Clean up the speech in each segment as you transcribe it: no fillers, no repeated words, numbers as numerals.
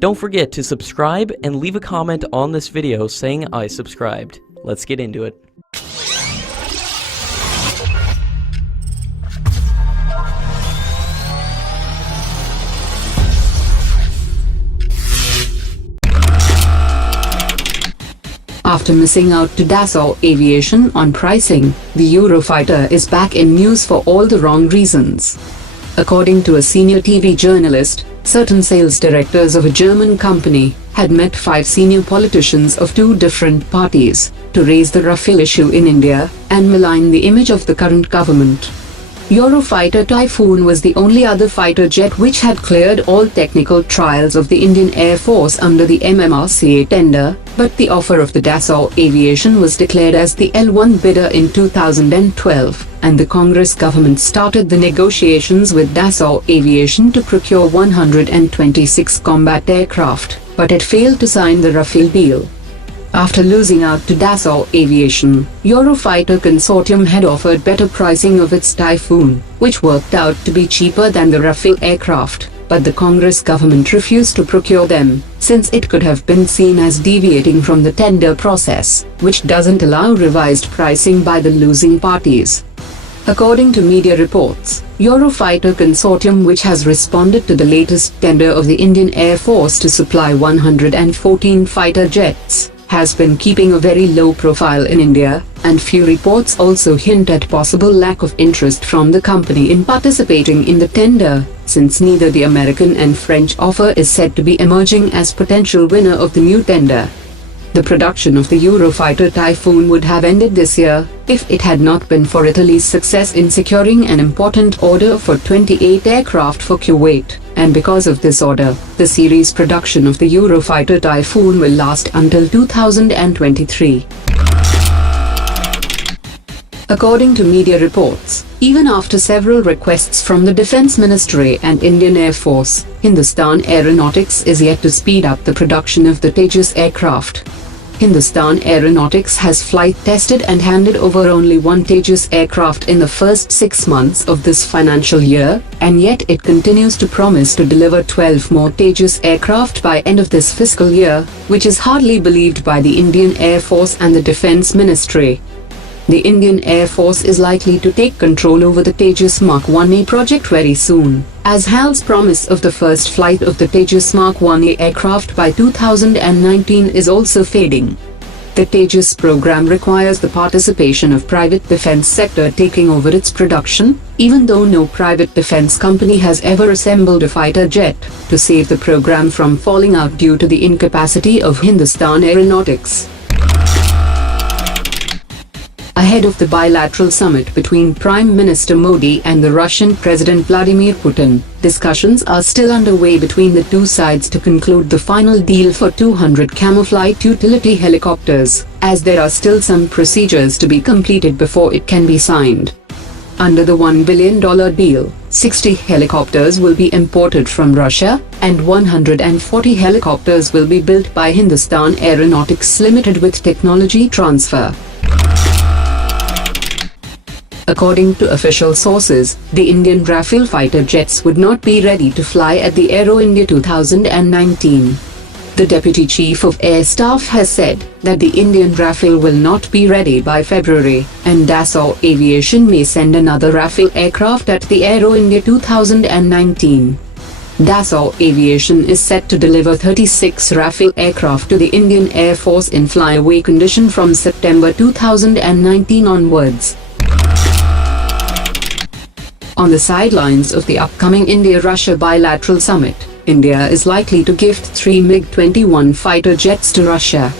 Don't forget to subscribe and leave a comment on this video saying I subscribed. Let's get into it. After missing out to Dassault Aviation on pricing, the Eurofighter is back in news for all the wrong reasons. According to a senior TV journalist, certain sales directors of a German company had met 5 senior politicians of 2 different parties to raise the Rafale issue in India and malign the image of the current government. Eurofighter Typhoon was the only other fighter jet which had cleared all technical trials of the Indian Air Force under the MMRCA tender, but the offer of the Dassault Aviation was declared as the L1 bidder in 2012, and the Congress government started the negotiations with Dassault Aviation to procure 126 combat aircraft, but it failed to sign the Rafale deal. After losing out to Dassault Aviation, Eurofighter Consortium had offered better pricing of its Typhoon, which worked out to be cheaper than the Rafale aircraft, but the Congress government refused to procure them, since it could have been seen as deviating from the tender process, which doesn't allow revised pricing by the losing parties. According to media reports, Eurofighter Consortium, which has responded to the latest tender of the Indian Air Force to supply 114 fighter jets, has been keeping a very low profile in India, and few reports also hint at possible lack of interest from the company in participating in the tender, since neither the American and French offer is said to be emerging as potential winner of the new tender. The production of the Eurofighter Typhoon would have ended this year, if it had not been for Italy's success in securing an important order for 28 aircraft for Kuwait, and because of this order, the series production of the Eurofighter Typhoon will last until 2023. According to media reports, even after several requests from the Defence Ministry and Indian Air Force, Hindustan Aeronautics is yet to speed up the production of the Tejas aircraft. Hindustan Aeronautics has flight tested and handed over only 1 Tejas aircraft in the first 6 months of this financial year, and yet it continues to promise to deliver 12 more Tejas aircraft by end of this fiscal year, which is hardly believed by the Indian Air Force and the Defence Ministry. The Indian Air Force is likely to take control over the Tejas Mark 1A project very soon, as HAL's promise of the first flight of the Tejas Mark 1A aircraft by 2019 is also fading. The Tejas program requires the participation of private defense sector taking over its production, even though no private defense company has ever assembled a fighter jet, to save the program from falling out due to the incapacity of Hindustan Aeronautics. Ahead of the bilateral summit between Prime Minister Modi and the Russian President Vladimir Putin, discussions are still underway between the two sides to conclude the final deal for 200 Camaflight utility helicopters, as there are still some procedures to be completed before it can be signed. Under the $1 billion deal, 60 helicopters will be imported from Russia, and 140 helicopters will be built by Hindustan Aeronautics Limited with technology transfer. According to official sources, the Indian Rafale fighter jets would not be ready to fly at the Aero India 2019. The Deputy Chief of Air Staff has said that the Indian Rafale will not be ready by February, and Dassault Aviation may send another Rafale aircraft at the Aero India 2019. Dassault Aviation is set to deliver 36 Rafale aircraft to the Indian Air Force in flyaway condition from September 2019 onwards. On the sidelines of the upcoming India-Russia bilateral summit, India is likely to gift 3 MiG-21 fighter jets to Russia.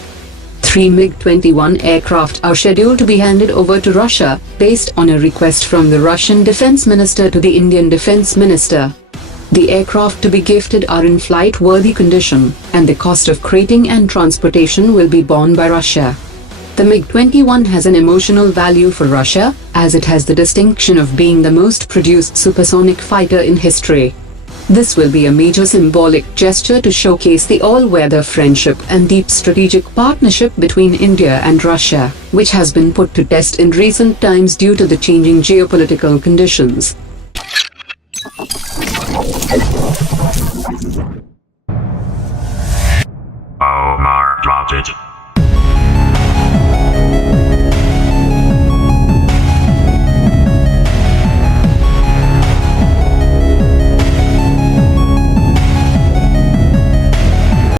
3 MiG-21 aircraft are scheduled to be handed over to Russia, based on a request from the Russian Defense Minister to the Indian Defense Minister. The aircraft to be gifted are in flight-worthy condition, and the cost of crating and transportation will be borne by Russia. The MiG-21 has an emotional value for Russia, as it has the distinction of being the most produced supersonic fighter in history. This will be a major symbolic gesture to showcase the all-weather friendship and deep strategic partnership between India and Russia, which has been put to test in recent times due to the changing geopolitical conditions.